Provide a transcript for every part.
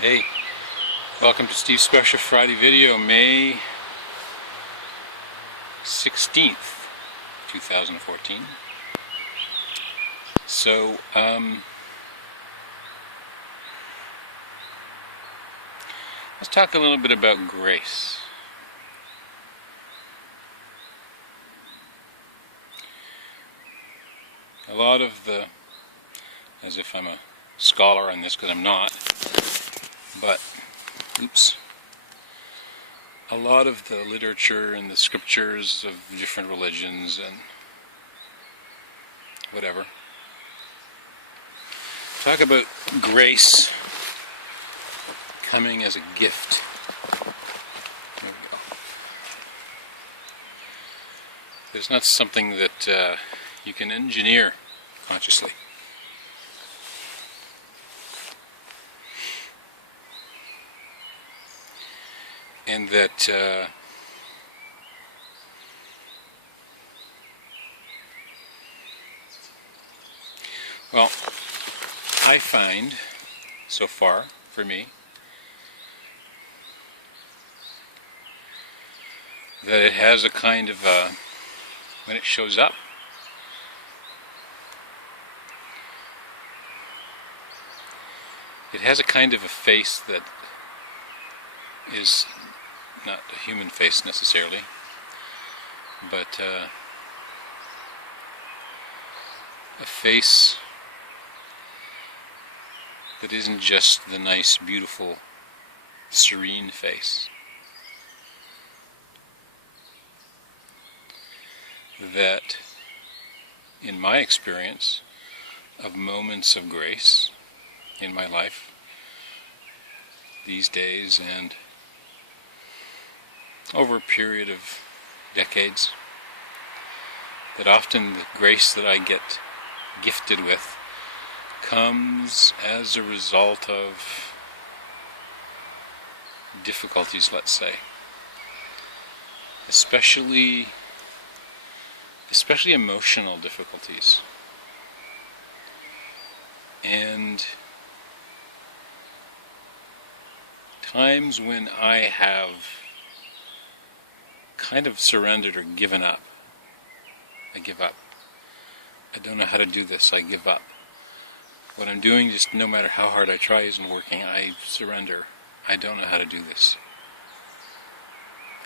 Hey, welcome to Steve's Special Friday video, May 16th, 2014. So, let's talk a little bit about grace. A lot of the, as if I'm a scholar on this because I'm not, but, a lot of the literature and the scriptures of different religions and whatever talk about grace coming as a gift. There we go. It's not something that you can engineer consciously. And that well, I find so far for me that it has a kind of when it shows up, it has a kind of a face that is not a human face necessarily, but a face that isn't just the nice, beautiful, serene face. That, in my experience of moments of grace in my life these days and over a period of decades, that often the grace that I get gifted with comes as a result of difficulties, let's say, especially emotional difficulties, and times when I have kind of surrendered or given up. I give up. I don't know how to do this. I give up. What I'm doing, just no matter how hard I try, isn't working. I surrender. I don't know how to do this.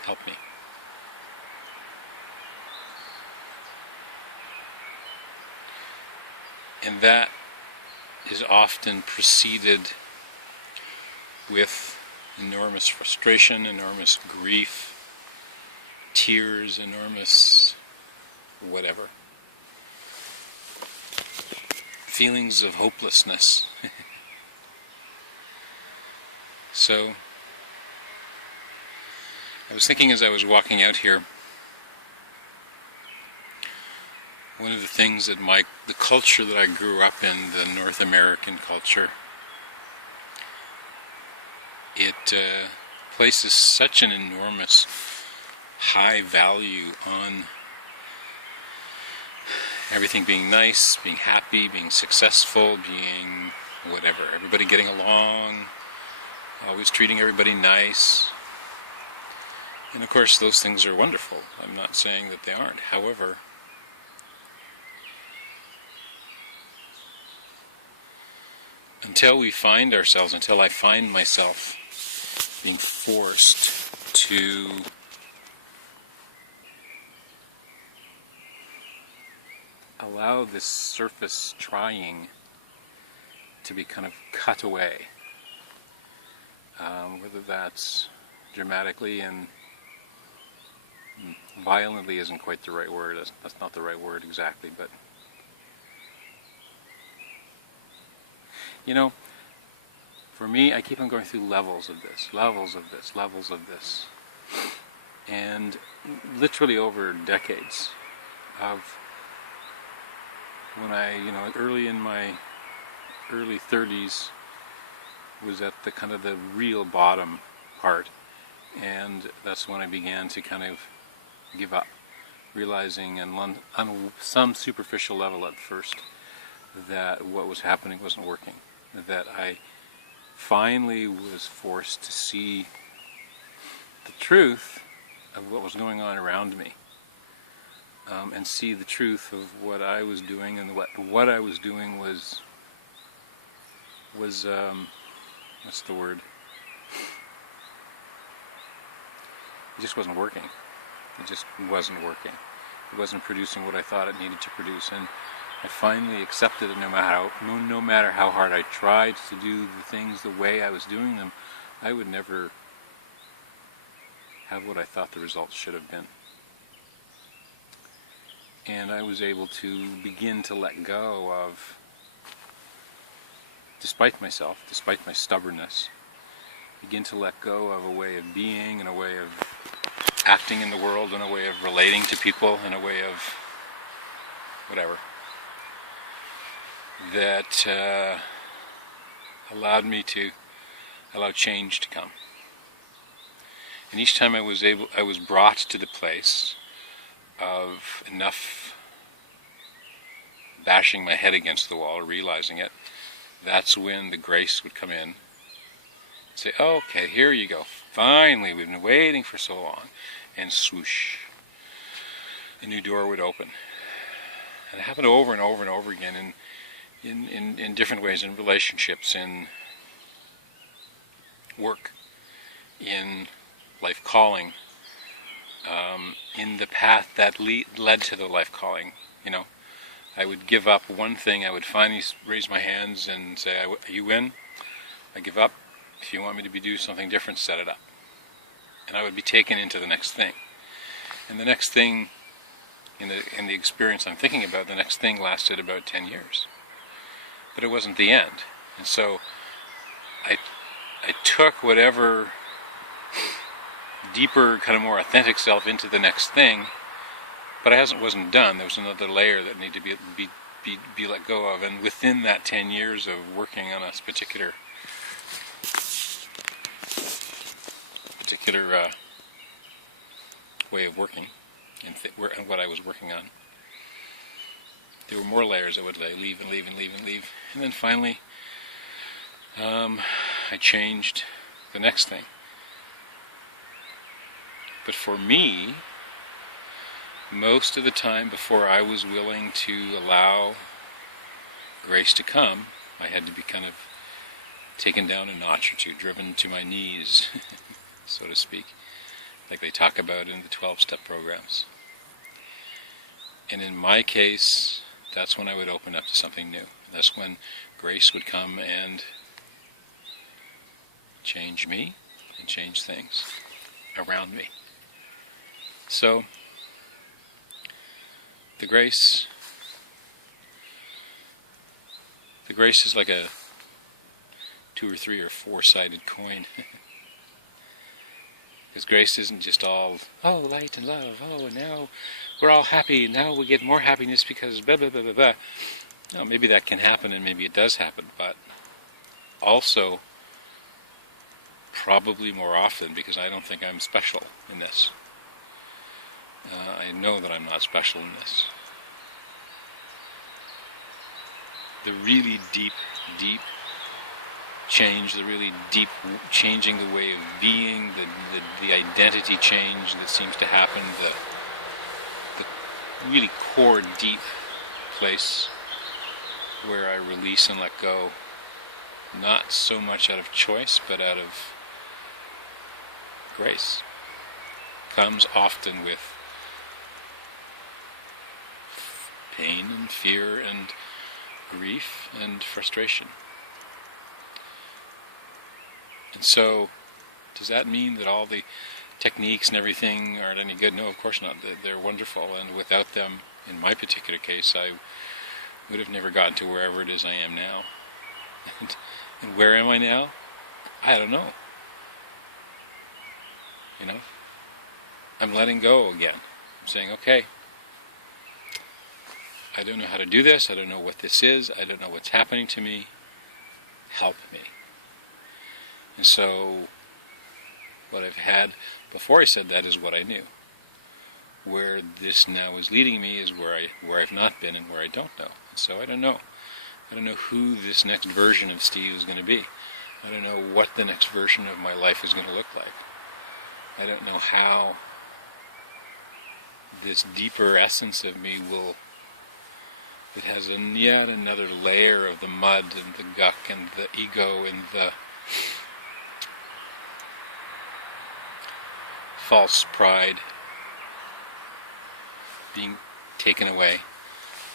Help me. And that is often preceded with enormous frustration, enormous grief, tears, enormous whatever. Feelings of hopelessness. So, I was thinking as I was walking out here, one of the things that the culture that I grew up in, the North American culture, it places such an enormous high value on everything being nice, being happy, being successful, being whatever, everybody getting along, always treating everybody nice. And of course those things are wonderful. I'm not saying that they aren't. However, until I find myself being forced to allow this surface trying to be kind of cut away, whether that's dramatically and violently isn't quite the right word, that's not the right word exactly, but you know, for me, I keep on going through levels of this, and literally over decades of when I, early in my early 30s was at the kind of the real bottom part, and that's when I began to kind of give up, realizing on some superficial level at first that what was happening wasn't working, that I finally was forced to see the truth of what was going on around me, and see the truth of what I was doing, and what I was doing was what's the word? It just wasn't working. It just wasn't working. It wasn't producing what I thought it needed to produce, and I finally accepted it. No matter how hard I tried to do the things the way I was doing them, I would never have what I thought the results should have been. And I was able to begin to let go of, despite myself, despite my stubbornness, begin to let go of a way of being and a way of acting in the world and a way of relating to people and a way of whatever that allowed change to come. And each time I was brought to the place of enough bashing my head against the wall, or realizing it, that's when the grace would come in and say, oh, okay, here you go. Finally, we've been waiting for so long. And swoosh, a new door would open. And it happened over and over and over again in different ways, in relationships, in work, in life calling, in the path that led to the life calling. You know, I would give up one thing, I would finally raise my hands and say, are you in? I give up. If you want me to do something different, set it up. And I would be taken into the next thing. And the next thing, in the experience I'm thinking about, the next thing lasted about 10 years. But it wasn't the end. And so I took whatever deeper, kind of more authentic self into the next thing, but I wasn't done. There was another layer that needed to be let go of. And within that 10 years of working on a particular way of working and what I was working on, there were more layers that would leave and leave and leave and leave. And then finally, I changed the next thing. But for me, most of the time before I was willing to allow grace to come, I had to be kind of taken down a notch or two, driven to my knees, so to speak, like they talk about in the 12-step programs. And in my case, that's when I would open up to something new. That's when grace would come and change me and change things around me. So, the grace is like a 2 or 3 or 4-sided coin. Because grace isn't just all, oh, light and love, oh, and now we're all happy, now we get more happiness because blah, blah, blah, blah, blah. No, maybe that can happen, and maybe it does happen, but also, probably more often, because I don't think I'm special in this. I know that I'm not special in this. The really deep change, the really deep changing the way of being, the identity change that seems to happen, the really core, deep place where I release and let go, not so much out of choice, but out of grace, comes often with pain and fear and grief and frustration. And so, does that mean that all the techniques and everything aren't any good? No, of course not. They're wonderful, and without them, in my particular case, I would have never gotten to wherever it is I am now. And where am I now? I don't know. You know? I'm letting go again. I'm saying, okay, I don't know how to do this, I don't know what this is, I don't know what's happening to me, help me. And so, what I've had before I said that is what I knew. Where this now is leading me is where I've not been and where I don't know. And so I don't know. I don't know who this next version of Steve is going to be. I don't know what the next version of my life is going to look like. I don't know how this deeper essence of me will, it has yet another layer of the mud and the guck and the ego and the false pride being taken away.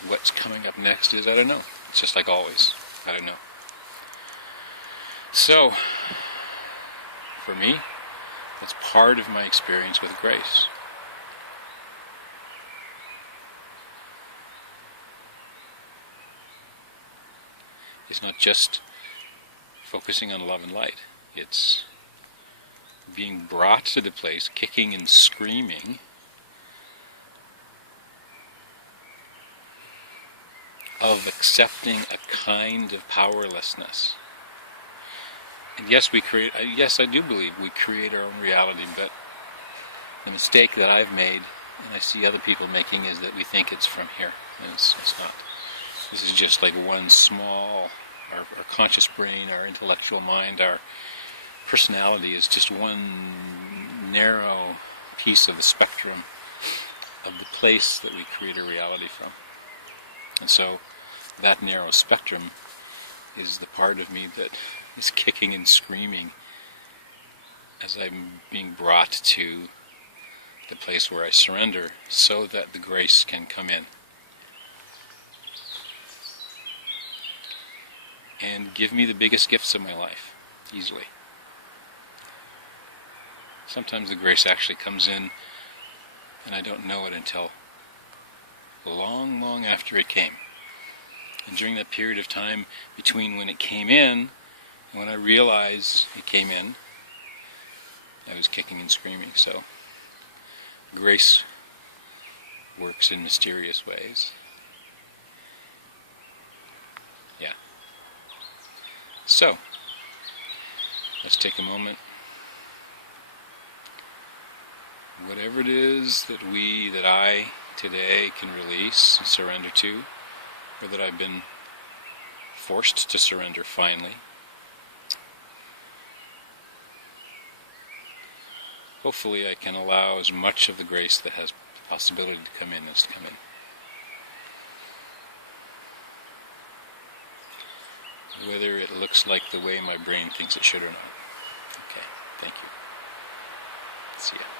What's coming up next is, I don't know. It's just like always. I don't know. So, for me, that's part of my experience with grace. It's not just focusing on love and light. It's being brought to the place, kicking and screaming, of accepting a kind of powerlessness. And yes, I do believe we create our own reality, but the mistake that I've made, and I see other people making, is that we think it's from here, and it's not. This is just like one small, our conscious brain, our intellectual mind, our personality is just one narrow piece of the spectrum of the place that we create our reality from. And so that narrow spectrum is the part of me that is kicking and screaming as I'm being brought to the place where I surrender so that the grace can come in and give me the biggest gifts of my life, easily. Sometimes the grace actually comes in and I don't know it until long, long after it came. And during that period of time between when it came in and when I realized it came in, I was kicking and screaming. So grace works in mysterious ways. Yeah. So, let's take a moment. Whatever it is that I today can release and surrender to, or that I've been forced to surrender finally, hopefully I can allow as much of the grace that has the possibility to come in as to come in. Whether it looks like the way my brain thinks it should or not. Okay, thank you. See ya.